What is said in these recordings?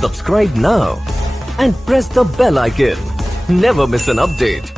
Subscribe now and press the bell icon. Never miss an update.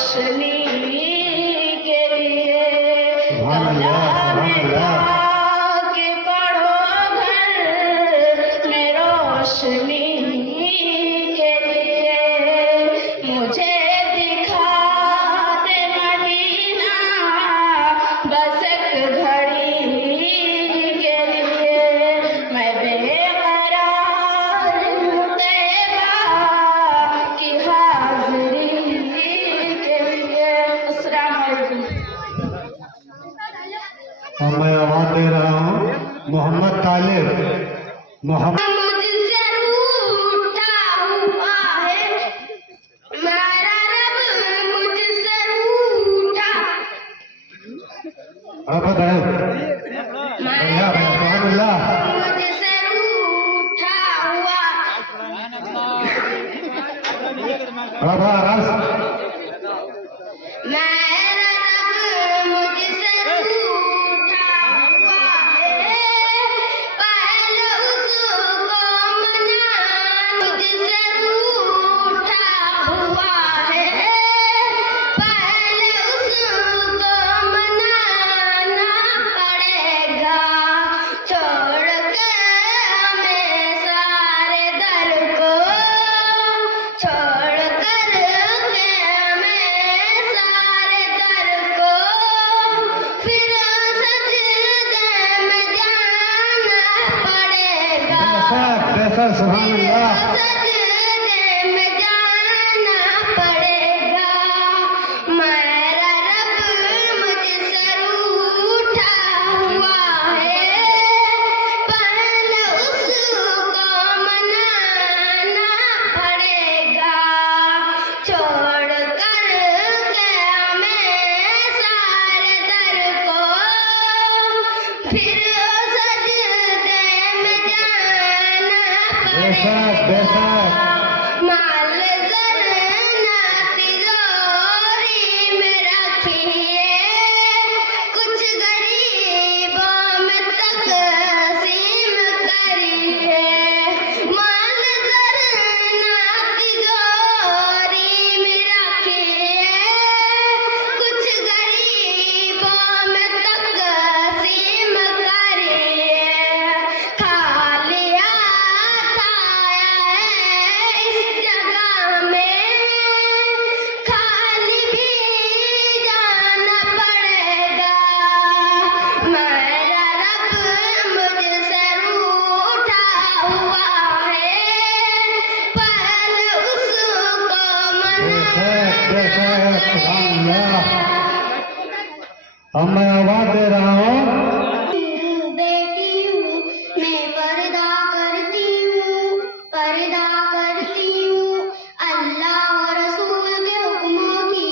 रोशनी के लिए सुभान अल्लाह, सुभान अल्लाह। के पढ़ो घर में रोशनी के लिए मुझे दिखा दे मदीना बस एक घड़ी के लिए मैं बेकरार हूँ तैबा की हाज़िरी के लिए। अस्सलाम वालेकुम। और मैं आवाज दे रहा हूँ मोहम्मद तालिब। मोहम्मद मुझसे रूठा हुआ है मेरा रब, मुझसे रूठा अब बताए मेरा सुभान अल्लाह। मुझसे रूठा हुआ अब आराम से। मेरा रब मुझसे रूठा हुआ है पहले उसको मना। मुझसे रूठा हुआ है पहले उसको मनाना पड़ेगा। छोड़ के हमें सारे दर को, छोड़ कर के हमें सारे दर को फिर सजदे में जाना पड़ेगा। बेशक सुभान अल्लाह। सजदे में जाना पड़ेगा। मेरा रब मुझसे रूठा हुआ है पहले उसको मनाना पड़ेगा। छोड़ कर के हमें सारे दर को फिर सजदे में जाना बेशक बेशक। माल जर ना तिजोरी में रखिए कुछ गरीबों में तकसीम करिए। माल जर ना तिजोरी में रखिए कुछ गरीबों में तकसीम करिए। खाली हाथ आया है इस जगह में खाली भी जाना पड़ेगा। मेरा रब मुझसे रूठा हुआ है पहले उसको बेशक बेशक सुभान मनाना अल्लाह। अब मैं आवाज दे रहा हूँ बेटी हूँ मैं पर्दा करती हूँ, पर्दा करती हूँ अल्लाह और रसूल के हुक्मों की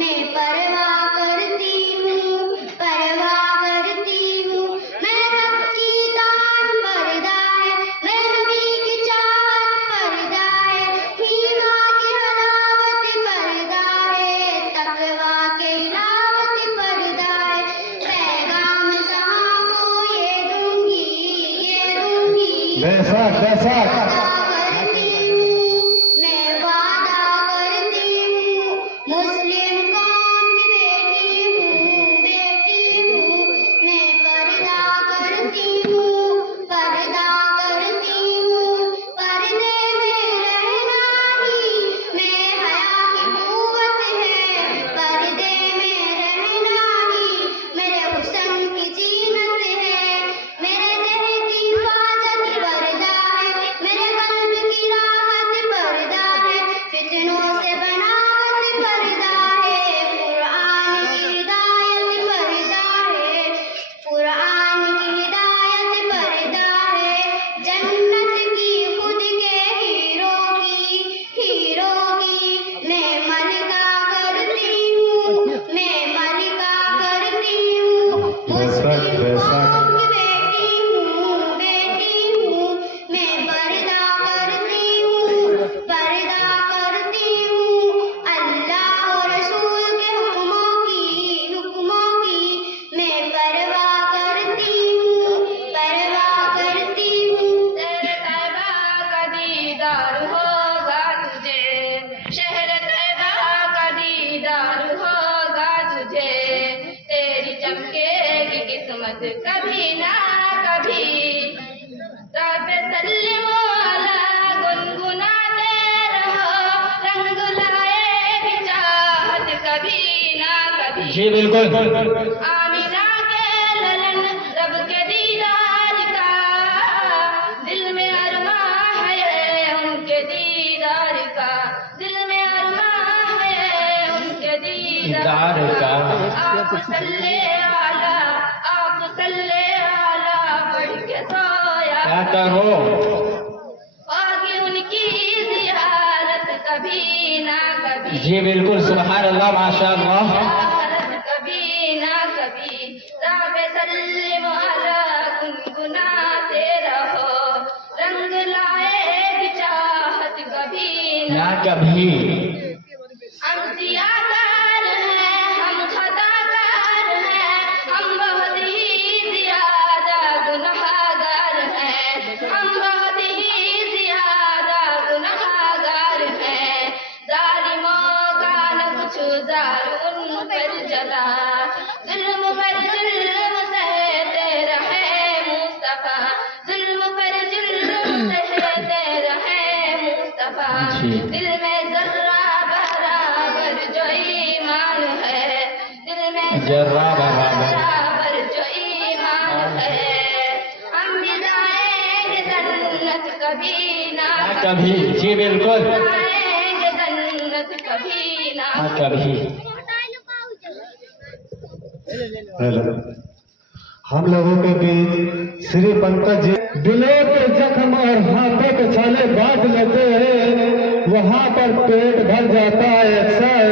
मैं परवाह करती हूँ, परवाह करती हूँ। मैं रब की तान पर्दा है, मैं नबी की चाहत पर्दा है, ईमान की हलावत पर्दा है, तकवा के इलावत पर्दा है। पैगाम जहां को ये दूंगी बेशक बेशक। वादा करती हूँ, मैं वादा करती हूँ। मुस्लिम कौम की बेटी हूँ मैं पर्दा करती हूँ, पर्दा करती हूँ। पर्दे में रहना ही मैं हया की कुव्वत है, पर्दे में रहना ही मेरे हुस्न की जीनत है। मेरे दिल की हिफाजत पर्दा है, मेरे कभी ना कभी रब सल्लम अला गुनगुनाते रहो रंग लाएगी चाहत कभी ना कभी। जी बिल्कुल। आमिना के ललन रब के दीदार का दिल में अरमां है उनके दीदार का दिल में अरमां है उनके दीदार का। आप सल्ले आला बढ़ के सोया क्या करो आगे उनकी जियारत कभी ना कभी। जी बिल्कुल। सुभान अल्लाह माशाअल्लाह। जियारत कभी ना कभी रब सल्लम अला गुनगुनाते रहो रंग लाएगी चाहत कभी ना कभी। हम जियाकार हैं हम खताकार हैं हम बहुत ही ज्यादा गुनहगार हैं हम बहुत ही ज्यादा गुनहगार हैं। जालिमों का न कुछ जार उन पर जला जुल्म पर जुल्म सहते रहे मुस्तफा जुल्म पर जुल्म सहते रहे मुस्तफा। दिल में जर्रा बराबर जो ईमान है दिल में जर्रा बराबर जो ईमान है हम भी जाएंगे जन्नत कभी ना कभी। जी बिल्कुल। जाएंगे जन्नत कभी ना ना कभी। हम लोगों के बीच श्री पंकज जी दिलों के जख्म और हाथों के छाले बांट लेते हैं। वहाँ पर पेट भर जाता है अक्सर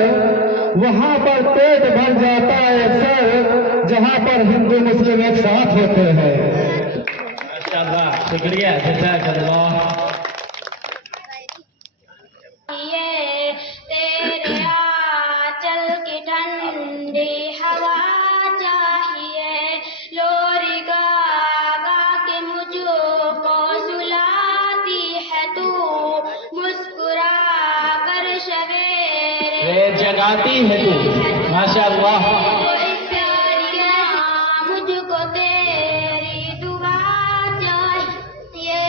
वहाँ पर पेट भर जाता है अक्सर जहाँ पर हिंदू मुस्लिम एक साथ होते हैं। माशाअल्लाह। शुक्रिया जज़ाकल्लाह। ये तेरे आंचल की ठंडी हवा चाहिए लोरी गा गा के मुझको सुलाती है तू मुस्कुरा कर सवेरे वे जगाती है तू। माशाअल्लाह। मुझको तेरी दुआ चाहिए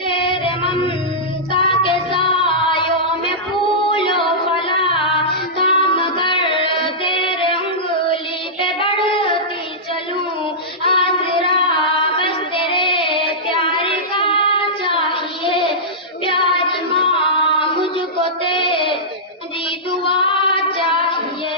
तेरे ममता के सायों में फूलों फला काम कर तेरे उंगली पे बढ़ती चलूं आसरा बस तेरे प्यार का चाहिए प्यारी माँ मुझको तेरी दुआ चाहिए।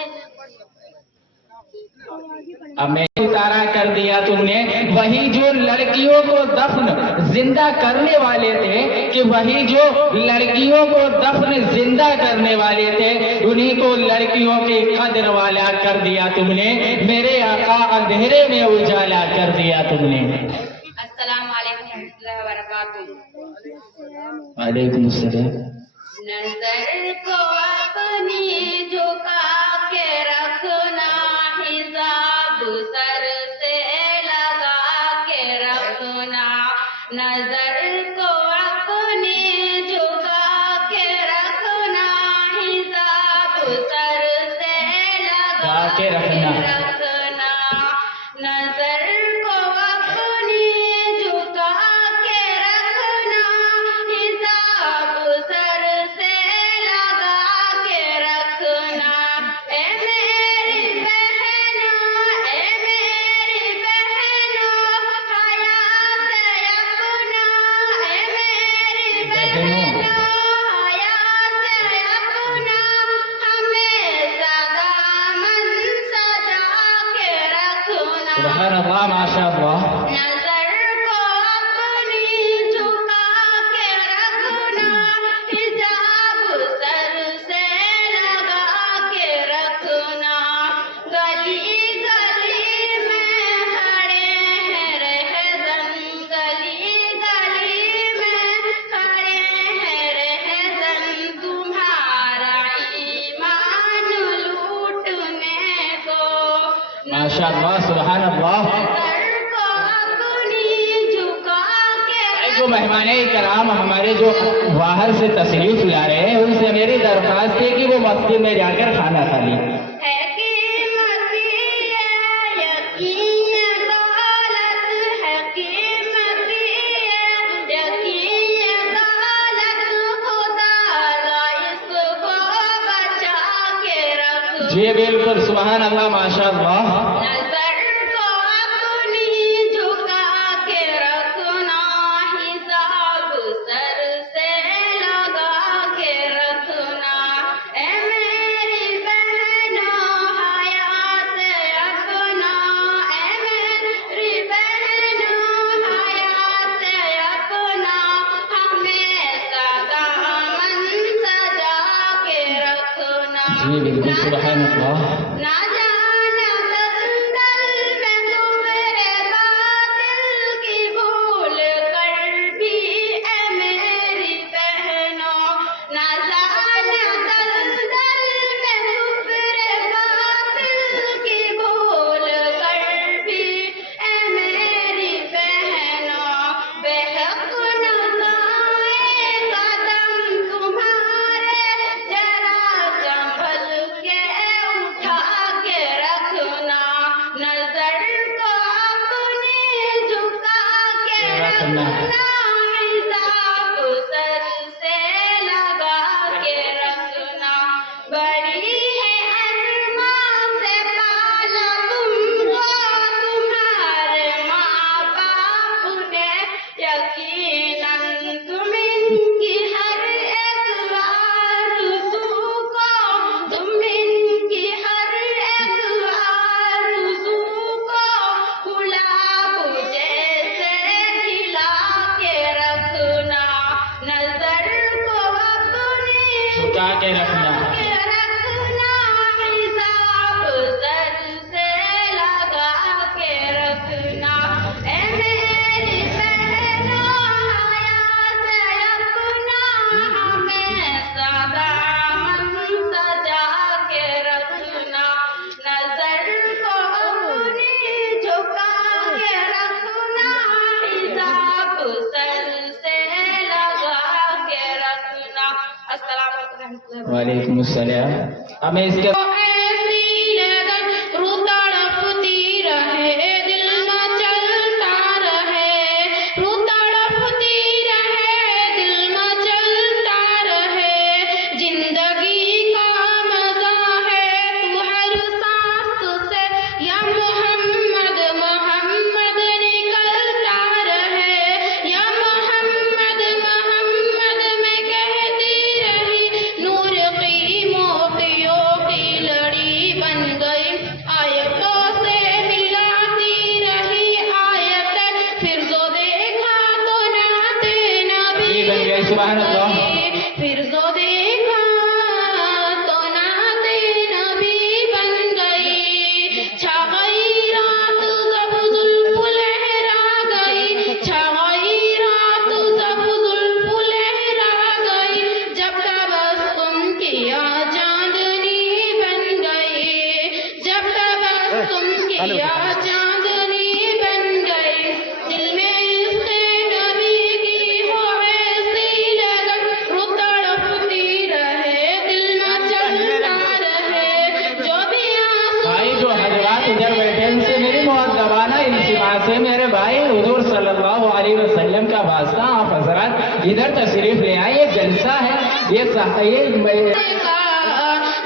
अब मैं इशारा कर दिया तुमने। वही जो लड़कियों को दफन जिंदा करने वाले थे कि वही जो लड़कियों को दफन जिंदा करने वाले थे उन्हीं को लड़कियों के कदर वाला कर दिया तुमने। मेरे आका अंधेरे में उजाला कर दिया तुमने। अस्सलाम वालेकुम रहमतुल्लाहि व बरकातुहू। वालेकुम अस्सलाम। नजर को अपनी झुका के रखना हिसाब सर से लगा के रखना नजर को अपनी झुका के रखना हिसाब सर से लगा के रखना। नजर को अपनी झुका के रखना हिसाब सर से लगा के रखना। ए मेरी बहनों हया से अपना ए मेरी बहनों हया से अपना हमेशा दामन सजा के रखना। सुभान अल्लाह माशाअल्लाह। नजर को अपनी झुका के रखना हिजाब सर से लगा के रखना। गली गली में खड़े हैं रहज़न गली गली में खड़े हैं रहज़न तुम्हारा ईमान लूटने को। माशाअल्लाह। सुभान अल्लाह। जो मेहमान कराम हमारे जो बाहर से तशरीफ ला रहे हैं उनसे मेरी दरख्वास्त है कि वो मस्जिद में जाकर खाना खा लें। है कीमती है यकीन जी बिल्कुल, सुभान अल्लाह, माशाअल्लाह। नजर को अपनी झुका के रखना, हिसाब सर से लगा के रखना। ए मेरी बहनों हयात अपना, ए मेरी बहनों हयात अपना, हमेशा दामन सजा के रखना। जी बिल्कुल, सुभान अल्लाह। ना जाना दलदल में तुम्हारे बातिल की भूल कर भी, ए मेरी बहनों, ना जाना दलदल में तुम्हारे बातिल की भूल कर भी, ए मेरी बहनों, बेहक न जाए कदम तुम्हारे, जरा संभल के उठा के रखना। नजर को अपनी झुका के रखना, हिसाब सर से लगा के रखना। बड़ी है अरमान से पाला तुमको तुम्हारे माँ बाप ने, यकीनन तुम इनकी हर एक आरज़ू को, तुम इनकी हर एक आरज़ू को गुलाब जैसे खिला के रखना। नजर को अपनी झुका के रखना। के रखना, हिसाब सर से लगा के रखना। ए मेरी बहनों हयात अपना, हमेशा दामन सजा के रखना। नजर को अपनी झुका के रखना, हिसाब सर से लगा के रखना। अस्सलाम वालेकुम। वालेकुम अस्सलाम। अब मैं इसके ऐसी लगन रू तड़पती रहे, दिल में चलता रहे, रू तड़पती रहे, दिल में चलता रहे। जिंदगी का मजा है तू हर सांस से, या मोहम्मद मोहम्मद निकलता रहे, या मोहम्मद मोहम्मद मैं कहती रही। नूर की मोतियों की लड़ी बन गई, आयतों से मिलाती रही आयत, फिर जो देखा तो नाते नबी जी बन गई, सुभान अल्लाह। फिर जो देखा तो नाते नबी बन गई। छा गई रात जब जुल्फ लहरा गई, छा गई रात जब जुल्फ लहरा गई, जब तबस्सुम किया चांदनी बन गई, जब तबस्सुम किया चांदनी बन गई। दिल में इश्क़ नबी की हो ऐसी लगन, रू तड़पती रहे, दिल में चलता रहे। जो भी आंसू भाई जो हजरात इधर बैठे हैं, इनसे मेरी मुअद्दबाना इल्तिमास है, मेरे भाई हुजूर सल्लल्लाहु अलैहि वसल्लम का वास्ता, आप हजरात इधर तशरीफ ले आए। ये जलसा है, ये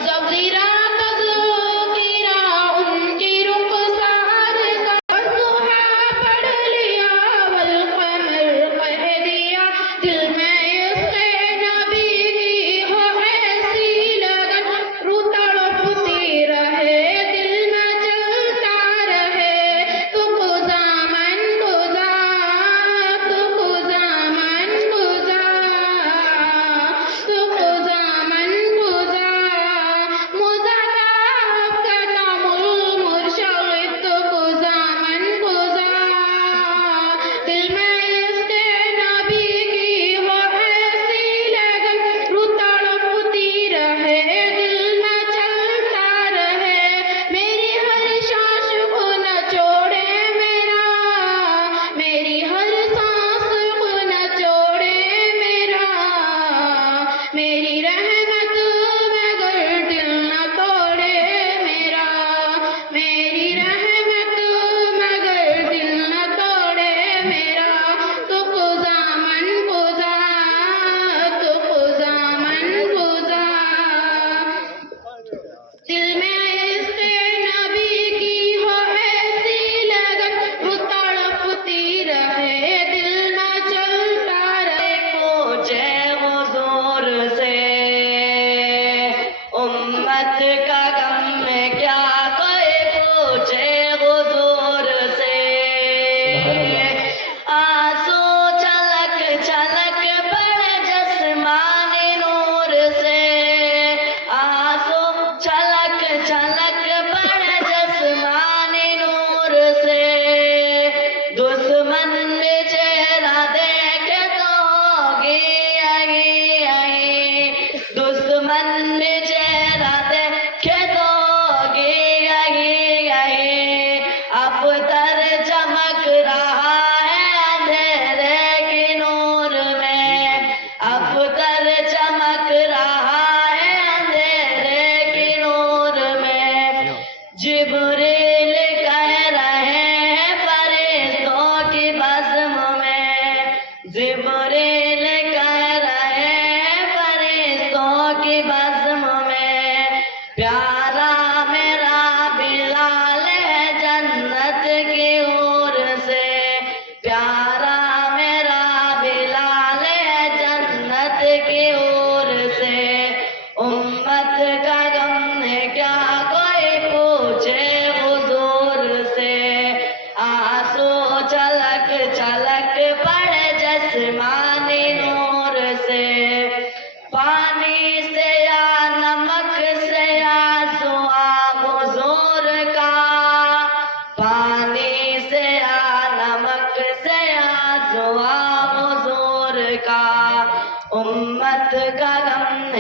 जब ज़रा तज़किरा उनकी रुख़सार का, सुहा पढ़ लिया वल क़मर कह दिया। दिल में इश्क़ नबी की हो ऐसी लगन, रू तड़पती रहे, दिल में चलता रहे। तू गुज़ा मन गुज़ा, तू गुज़ा मन गुज़ा, तू गुज़ा मन गुज़ा।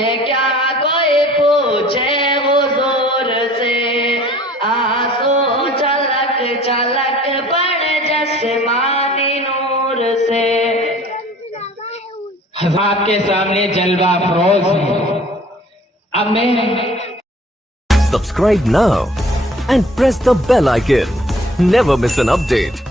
है क्या कोई पूछे हुजूर से, आंसू छलक छलक पड़ जस्मानी नूर से। आपके सामने जलवा अफरोज है। अब मैं Subscribe now and press the bell icon. Never miss an update.